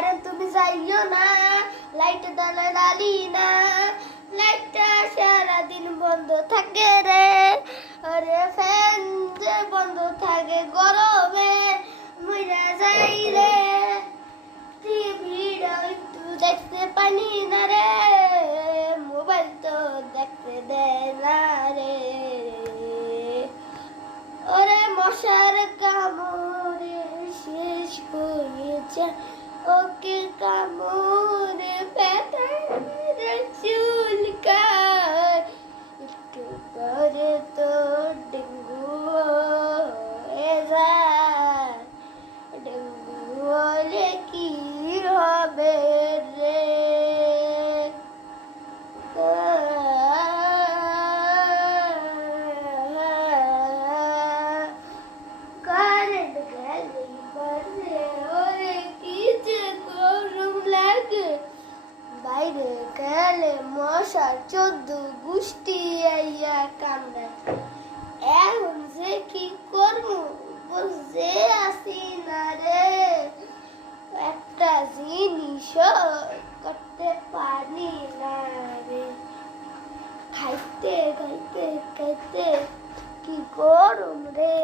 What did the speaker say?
আরে তুমি যাইও না, লাইট জ্বালি না, লাইটটা সারাদিন বন্ধ থাকে রে। আরে ফ্যান যে বন্ধ থাকে গরমে মইরা যাই রে। টিভিটা একটু দেখতে পানি না রে, মোবাইল তো দেখতে দেয় না রে। ওরে মশার কামড়ে শেষ করেছে, ওকে কামড়ে পেটে চুলকায়, একটু পরে তো ডেঙ্গু হয়ে যায়। ডেঙ্গু হলে কি হবে রে? কারেন্ট গেলে বাজে, ওরে কি যে গরম লাগে। বাইরে গেলে মশার 14 গোষ্ঠী আইয়া কামড়ায়। এখন যে কি করবো বুঝে আসি না রে। একটা জিনিস করতে পারি না রে। খাইতে খাইতে খাইতে কি গরম রে।